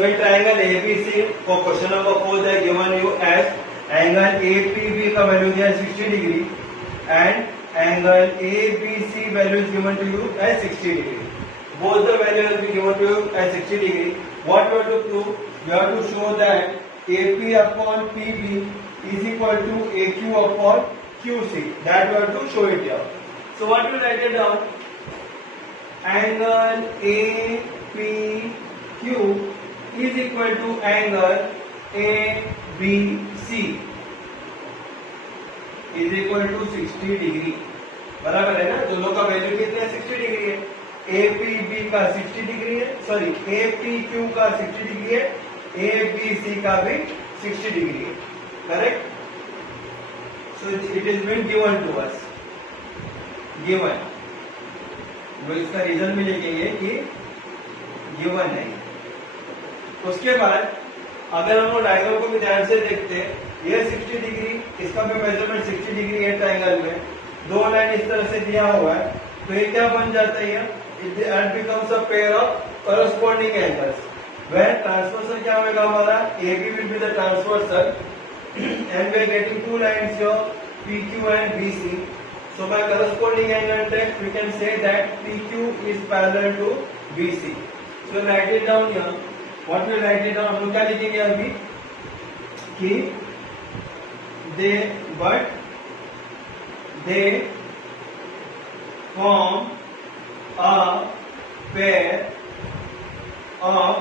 So in triangle ABC, for question number 4, they are given you as angle APB का value दिया है 60 degree and angle ABC value is given to you as 60 degree. Both the value has been given to you as 60 degree. What you have to prove? You have to show that AP upon PB is equal to AQ upon QC. That you have to show it here. So what will write it down? Angle APQ is equal to angle ABC is equal to 60 degree. बराबर है ना, दोनों का value कितने 60 degree है. APB का 60 degree है, sorry APQ का 60 डिग्री है, ABC का भी 60 डिग्री है. Correct. So it is been given to us. Given, वो इसका रीजन भी लिखेंगे कि गिवन है. उसके बाद अगर हम लोग डायग्राम को भी ध्यान से देखते हैं, ये 60 डिग्री, इसका भी मेजरमेंट 60 डिग्री है ट्रायंगल में. दो लाइन इस तरह से दिया हुआ है, तो ये क्या बन जाता है? It becomes a pair of corresponding angles. Where transversal क्या होगा हमारा? AB will be the transversal and we are getting two lines here PQ and BC. So by corresponding angle test we can say that PQ is parallel to BC. So write it down here. What will write it down? हम लोग क्या लिखेंगे अभी कि they form a pair of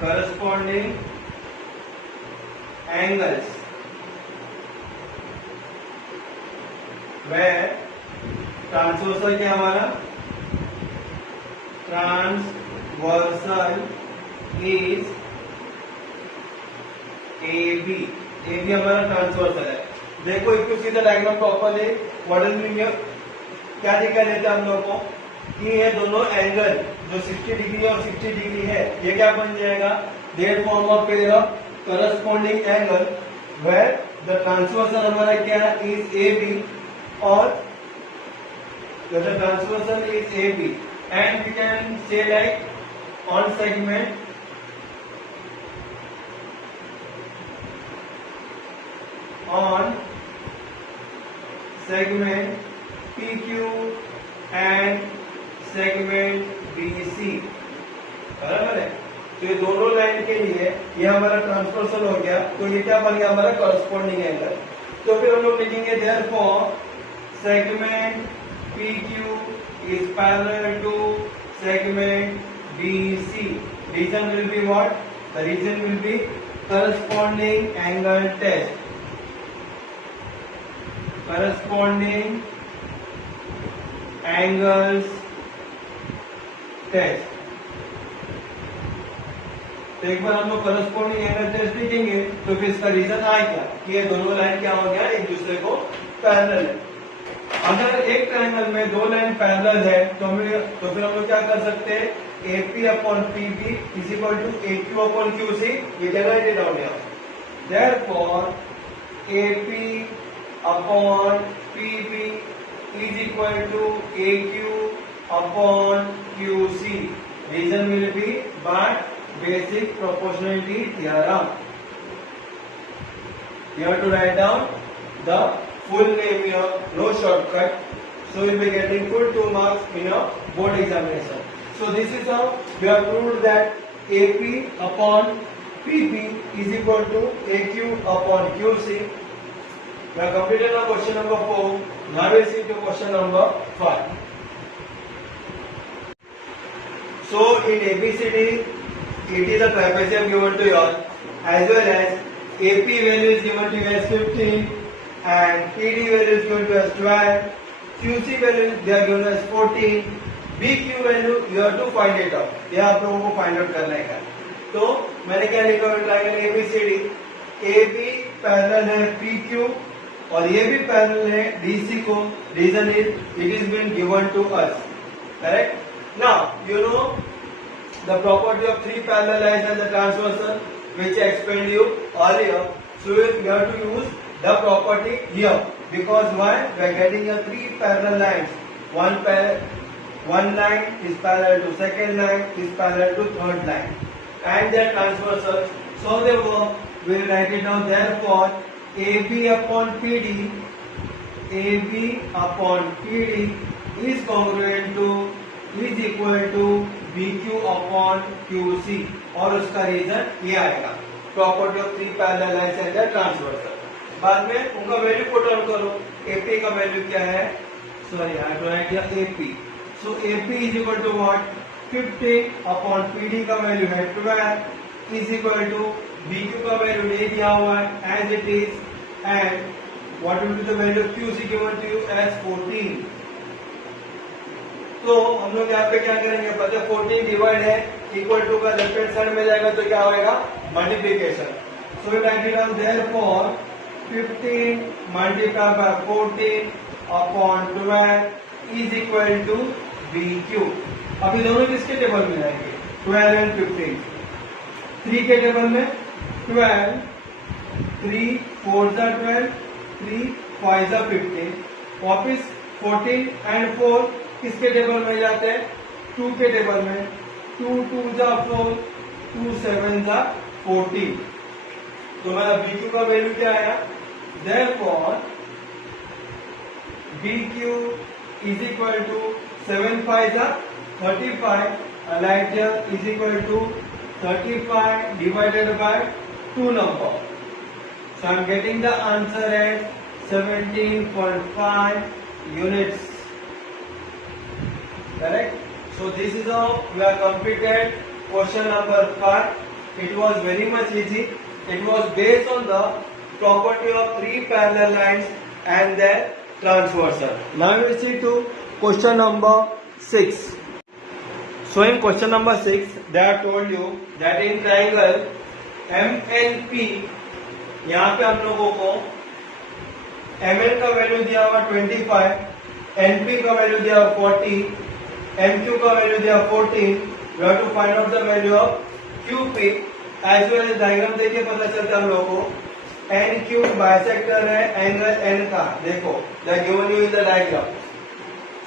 corresponding angles where transversal क्या हमारा? Transversal is AB. AB हमारा transversal है. देखो if you see the diagram properly, what is meaning here? क्या दिखाई देता है हम लोगों को कि ये दोनों एंगल जो 60 डिग्री और 60 डिग्री है, ये क्या बन जाएगा? They form a pair of corresponding angle where the transversal हमारा क्या is AB और the transversal is AB, and we can say like on segment PQ and segment BC. बराबर है. तो ये दोनों लाइन के लिए ये हमारा ट्रांसवर्सल हो गया, तो ये क्या बन गया? हमारा करस्पॉन्डिंग एंगल. तो फिर हम लोग लिखेंगे therefore segment PQ is parallel to segment BC. Reason will be what? The reason will be corresponding angle test. Corresponding angles test. तो एक बार हम लोग करस्पॉन्डिंग एंगल टेस्ट लिखेंगे, तो फिर इसका रीजन आएगा कि ये दोनों लाइन क्या हो गया? एक दूसरे को पैरेलल है. अगर एक ट्रायंगल में दो लाइन पैरेलल है तो फिर हम लोग क्या कर सकते हैं? AP upon PB is equal to AQ upon QC. We can write it down here. Therefore AP upon PB is equal to AQ upon QC. Reason will be by basic proportionality theorem. You have to write down the full name here, no shortcut. So you'll be getting full 2 marks in a board examination. So this is how we have proved that AP upon PP is equal to AQ upon QC. We have completed our question number 4. Now we'll see to question number 5. So in ABCD, it is a trapezium given to you all, as well as AP value is given to you as 15 and PD value is given to us 12, QC value they are given as 14, BQ value you have to find it out. ये आप लोगों को find out करना है. तो मैंने क्या लिखा है? ट्रायंगल ABCD, AB पैरेलल है PQ और ये भी पैरेलल है DC को. Reason is it is been given to us. Correct. Now you know the property of three parallel lines and the transversal, which I explained you earlier. So we have to use the property here, because why? We are getting a three parallel lines, one one line is parallel to second line, is parallel to third line, and their transversal. So they work. We'll write it down. Therefore, AB upon PD, AB upon PD is congruent to, is equal to BQ upon QC, और उसका reason ये आएगा, property of three parallel lines and their transversal. बाद में उनका value put on करो. AP का value क्या है? Sorry I have write here AP. So AP is equal to what? 15 upon PD का वैल्यू है 12 इज इक्वल टू BQ का वैल्यू दे दिया हुआ है as it is, and what will be the value of QC given to you as 14. तो हम लोग यहाँ पे क्या करेंगे? पता है 14 डिवाइड है, इक्वल टू का लेफ्ट हैंड साइड में जाएगा तो क्या होएगा? Multiplication. So we write it down. Therefore 15 multiply by 14 upon 12 is equal to BQ. अभी दोनों किसके टेबल में जाएंगे? 12 एंड 15. 3 के टेबल में 12, 3 4 जा 12, 3 5 जा 15. वापिस 14 एंड 4 किसके टेबल में जाते हैं? 2 के टेबल में. 2 2 जा 4, 2 7 जा 14. तो हमारा BQ का वैल्यू क्या आया? Therefore, BQ is equal to 7 5 जा 35. A light year is equal to 35 divided by 2 number. So I am getting the answer as 17.5 units. Correct? So this is how we have completed question number 5. It was very much easy. It was based on the property of three parallel lines and their transversal. Now we will see to question number 6. So in question number 6, they have told you that in triangle MNP, यहाँ पे हम लोगों को MN का value दिया हुआ 25, NP का value दिया हुआ 40, MQ का वैल्यू दिया 14. We have to find out the value of QP. As well as diagram देखिए पता चलता है हम लोगों को. NQ बाइसेक्टर है एंगल N का. देखो, they are given you in the diagram.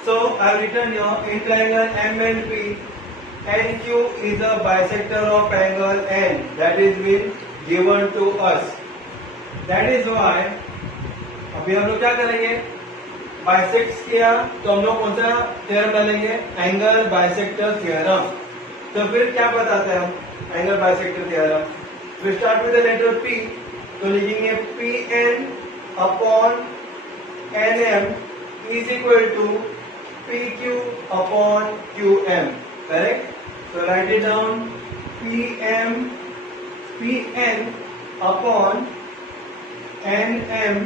So I have written here in triangle MNP, NQ is the bisector of angle N that is been given to us. That is why अभी हम लोग क्या करेंगे? Bisect किया तो हम लोग कौन सा थ्योरम डालेंगे? Angle bisector theorem. तो फिर क्या बताते हैं हम? Angle bisector theorem. We start with the letter P. तो लिखेंगे PN upon NM is equal to PQ upon QM. Correct? So write it down. PN upon NM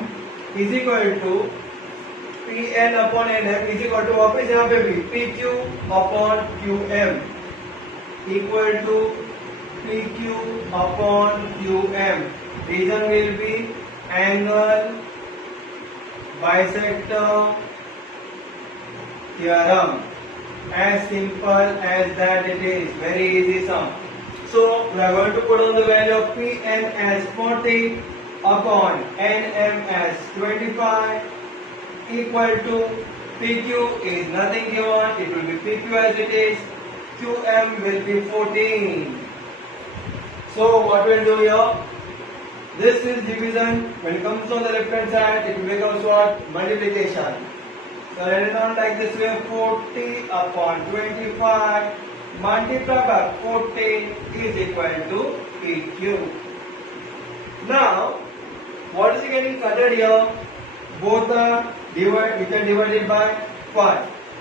is equal to PN upon NM is equal to वापस यहाँ पे भी PQ upon QM equal to PQ upon QM. Reason will be angle bisector theorem. As simple as that it is. Very easy sum. So we are going to put on the value of PN as 40 upon NM as 25 equal to PQ is nothing given. It will be PQ as it is. QM will be 14. So what we'll do here? This is division. When it comes on the left hand side, it becomes what? Multiplication. So write it down like this way: 40 upon 25 multiplied by 14 is equal to PQ. Now, what is getting considered here? Both are divided by 5.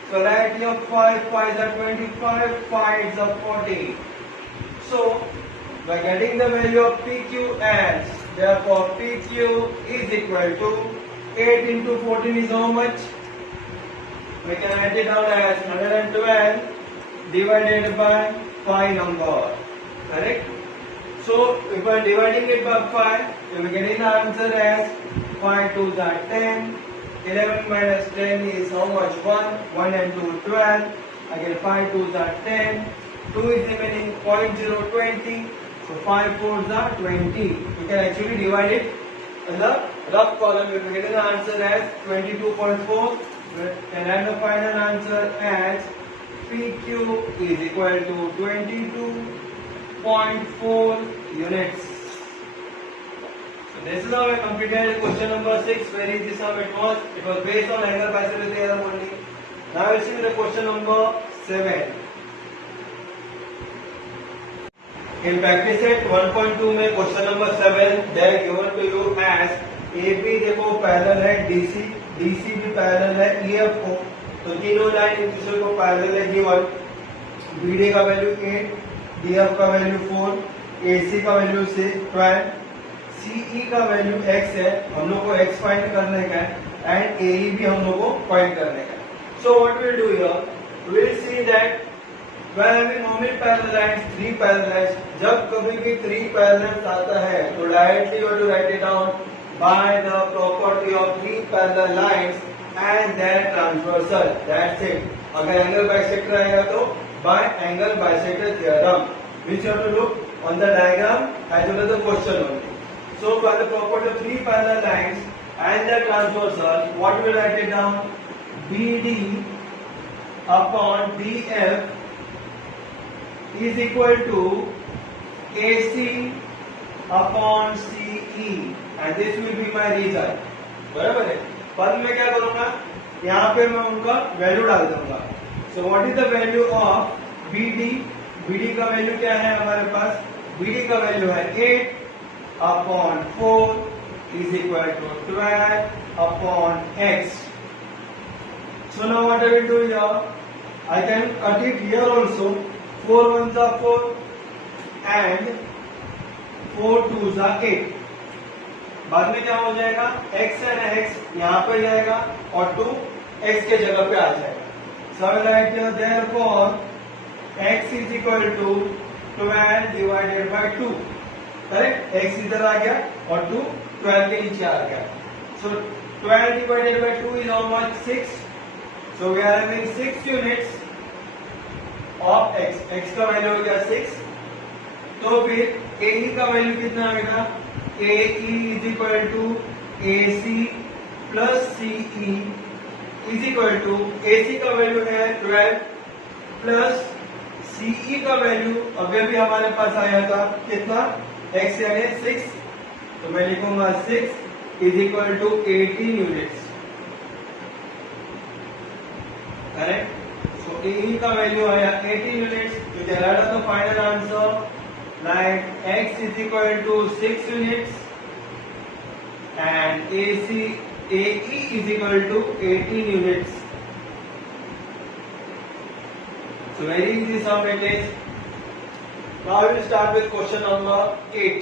So write here 5 5 are 25, 5 is 40. So by getting the value of PQ as, therefore PQ is equal to 8 into 14 is how much? We can write it down as 112 divided by 5 number. Correct? So if we are dividing it by 5, we will get the answer as 5 2s are 10. 11 minus 10 is how much? 1. 1 and 2 12. Again 5 2s are 10. 2 is remaining 0.020. So 5 4s are 20. You can actually divide it in the rough column. We will get the answer as 22.4. And then the final answer as PQ is equal to 22.4 units. So this is how I completed question number 6. Very easy sum it was. It was based on angle bicycle theorem only. Now we'll see the question number 7. In practice set 1.2 में question number 7 they are given to you as AB देखो parallel है DC, DC भी parallel है EF को, तो तीनों line एक दूसरे को पैरेलल है गिवन। BD का वैल्यू 8, DF का वैल्यू 4, AC का वैल्यू 12, CE का वैल्यू x है, हम लोग को x फाइंड करने का है, एंड AE भी हम लोग को फाइंड करने का है। So what will do here, we will see that when having how many parallel lines, 3 parallel lines, जब कभी भी 3 parallel आता है तो directly you have to write it down by the property of 3 parallel lines and their transversal. That's it. अगर angle bisector आएगा तो by angle bisector theorem, which you have to look on the diagram as well as the question only. So by the property of 3 parallel lines and their transversal, what we will write it down? BD upon BF is equal to AC upon CE and this will be my result. बराबर है। पर मैं क्या करूंगा, यहाँ पे मैं उनका वैल्यू डाल दूंगा। So what is the value of BD? BD का वैल्यू क्या है हमारे पास? BD का वैल्यू है 8 upon 4 is equal to 12 upon x. So now what I will do here, I can cut it here also. 4 ones are 4 and 4 twos are 8. बाद में क्या हो जाएगा, x and x यहाँ पे जाएगा और 2 x के जगह पे आ जाएगा। So I will write here therefore x is equal to 12 divided by 2. Correct, x इधर आ गया और 2 12 के नीचे आ गया। So 12 divided by 2 is how much? 6. So we are having 6 units of x, x का वैल्यू हो गया 6, तो फिर AE का वैल्यू कितना आएगा? AE is equal to AC plus CE is equal to, AC का वैल्यू है 12 प्लस CE का वैल्यू अभी भी हमारे पास आया था कितना? x यानी 6, तो मैं लिखूंगा 6 is equal to 18 units. Correct. So AE का वैल्यू आया 18 units. You can add up the final answer like x is equal to 6 units and AE is equal to 18 units. So very easy sum it is. Now we will start with question number 8.